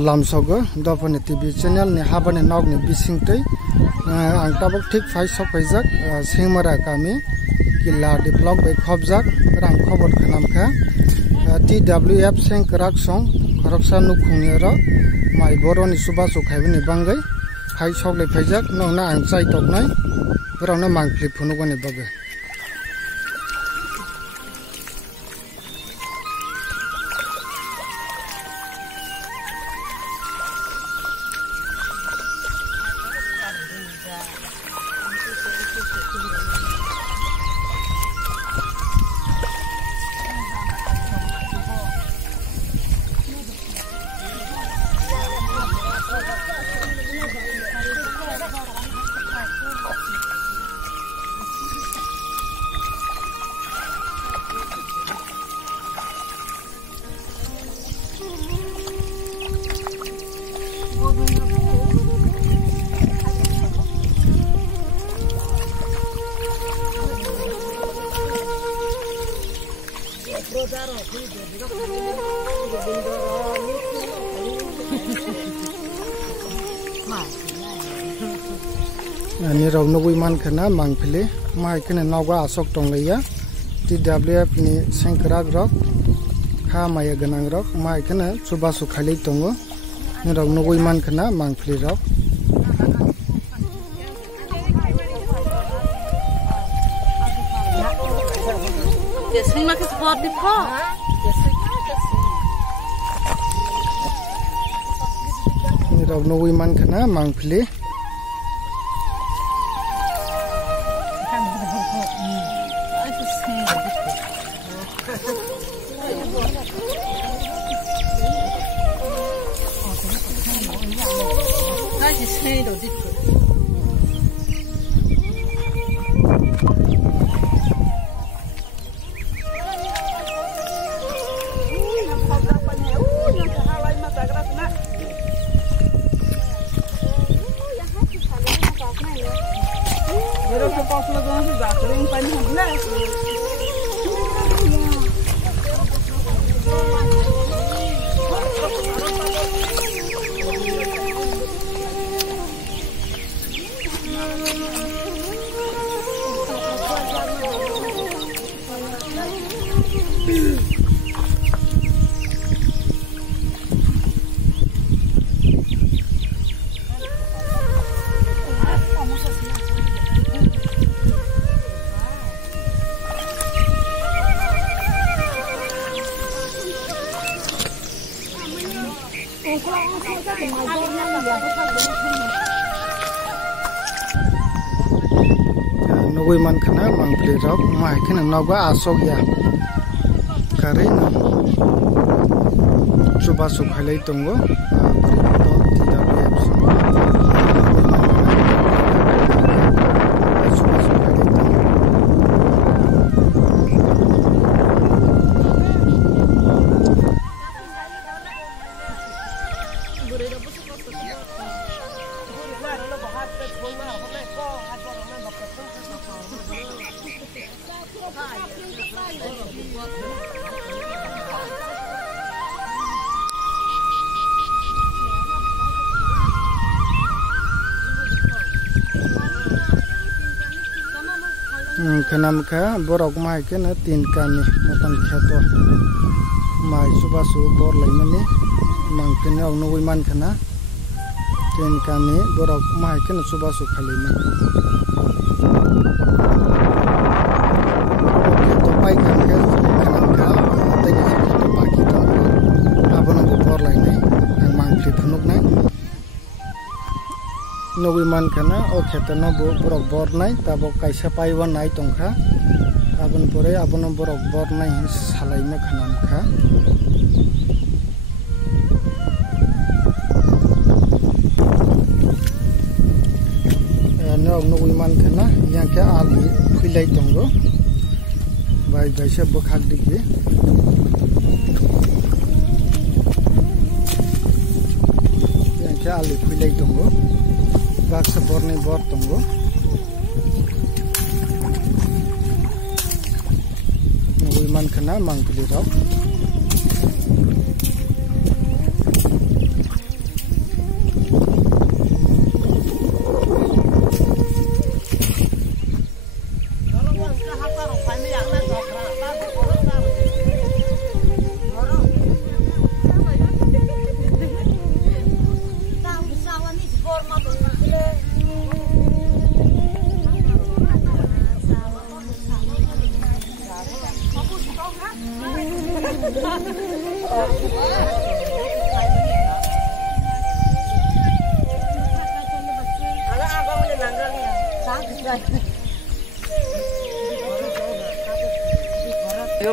lamsogo dopone TV channel ni habane nog ni bisingtei ang tabok thik phai sok paijak singmara kami kila develop by khobjak rang khobor khanamkha TWF seng kerak song koroksa nukhungni ro mai boroni suba sukhaibni bangai phai sok le phaijak nongna ang chai toknai rongna mangpli phunugoni bagai Ani rau nugui man khana mangphili mai khana nawga asok tongleya TWF ni sengkrak rok kha maya ganang rok mai khana chuba su khalei tongo ni rau nugui man khana mangphili rok Yesma ke sport di pho ni rau nugui man khana mangphili nugui man khana mangphili rok mai khana nawga asok ya kare na chuba su khalei tongo Kenam ka borok mai ke na tin kami motan kheto mai suba su bor laimani mang ke na nugui man khana tin kami borok mai ke na suba su khalima to pai kan ke kenam ka tai ke to baki to abono bor lainai ang mang pli phunuk nai nugui man khana o khetana borok bor nai tabo kaisa paiwa nai tongkha abon pore abono borok bor nai salaima khanamkha nog nugui man khana yangke ali philai tongo bai baisa bokhak dikhe yangke ali philai tongo baksa borni bor tongo nugui man khana mangpili rok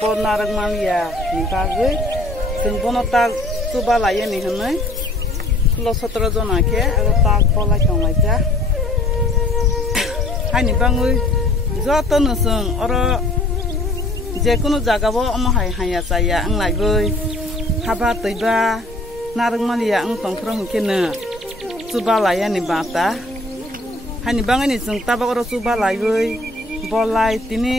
bor narang malia bagui जों bono tak suba laye ni hanai 16-17 jona ke aro tak polai tonglaija haini bangui joto no जों oro je kono jaga bo omo hai haya chaya anglaibai haba teiba narang malia ang tongfrong kene suba laye ni bata haini bangai ni जों tabak oro suba laibai bolai tini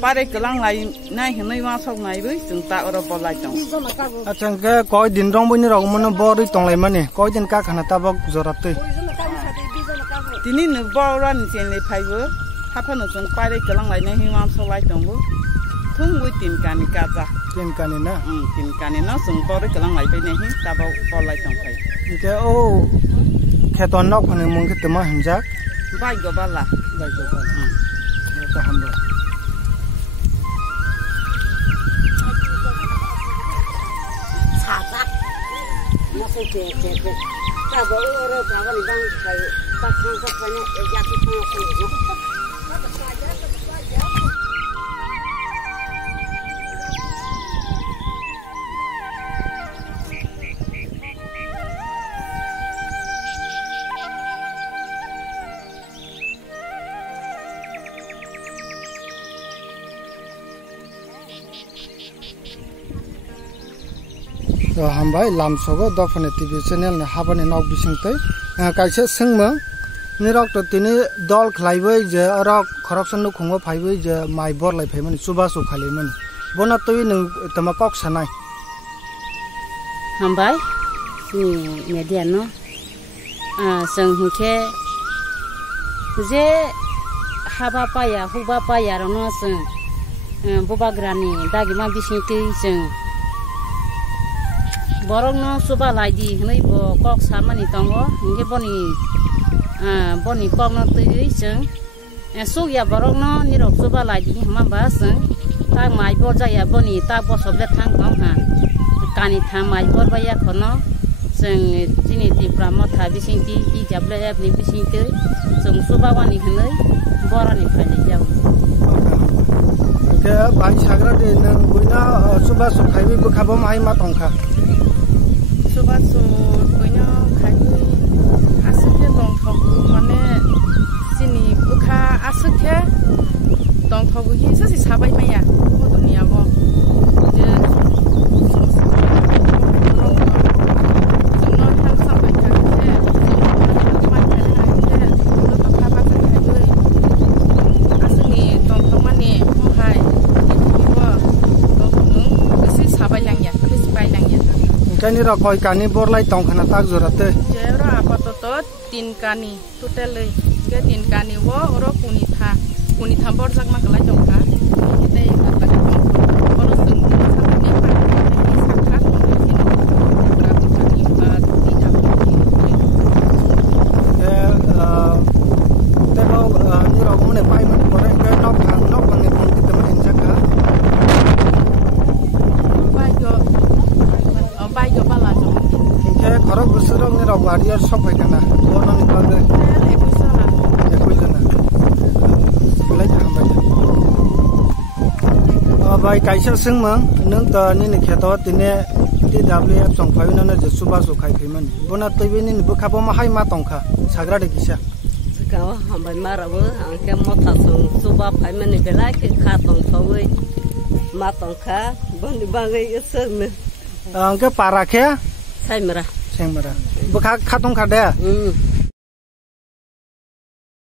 pare kelang lai nai hanai wa sok nai bai जों ta oro bolai tong achang ke koi din rong buni rong mono bori tong lai mane koi din ka khana tabak joratei tini nu boran chen le phaibo hapa no जों pare kelang lai nai hiwa sok lai tong bu thung wi tin kani ka ta tin kani na tin kani no जों pare kelang lai bai nei tabak bolai tong phai ke o kheton nok phane mung ke tama hanjak bai go bala ta hamba masih cek kalau orang kawan bang kayak pasang kapalnya jatuh semua hambai lamsogo dofane tv channel ne habane nok bisingtei kaisa singma nirok to tini dol khlaibai je arok corruption nu khungo phaibai je mai bor lai phaimani suba su khalimani bona toi nung tama kok sanai hambai ni media no sang hukhe je haba paya huba paya no sang boba grani dagi ma bisingtei sang borok no suba lai di nei bo kok samani tongo nge boni kok no tei jeng su ya borok no ni rok suba lai di ma ba sang ta mai bo ja ya boni ta bo soble thang kong ha kani tha mai bor ba ya khono jeng tini ti pramo tha bising ti jable ya ni bising te jeng suba wani hnei borani phali jau ke bai sagra de nang buina suba su khaibi bu khabo mai ma tongkha suba su buina khaibi asukhe tongthogu mane sini bukha asukhe tongthogu hi sasi sabai maya ko dunia bo je kani ra koi kani borlai tong khana tak jorate jera apatot 3 kani total ge 3 kani wo oro kuni tha bor jak ma kalai tong kha ite kata oro sung ni sakni pa ni sakha ora sakni pa ti ja te lo ni ro mone pai mane bore ke nok khang nok mane pon ti temen jakha bai go bala jo ke khorok busurong ni ro warrior sok pai kana ono ni pade bai kaisa singmang nang ta ni ne kheto tine TWF song phai na je suba su khai khaiman bona toibe ni bu khabo ma hai ma tongkha sagra de kisa kawa hambai marabu angke mota sung suba phai mani belai ke kha tong thoi ma tongkha boni bangai esem angke para khe saimara bu kha tong kha de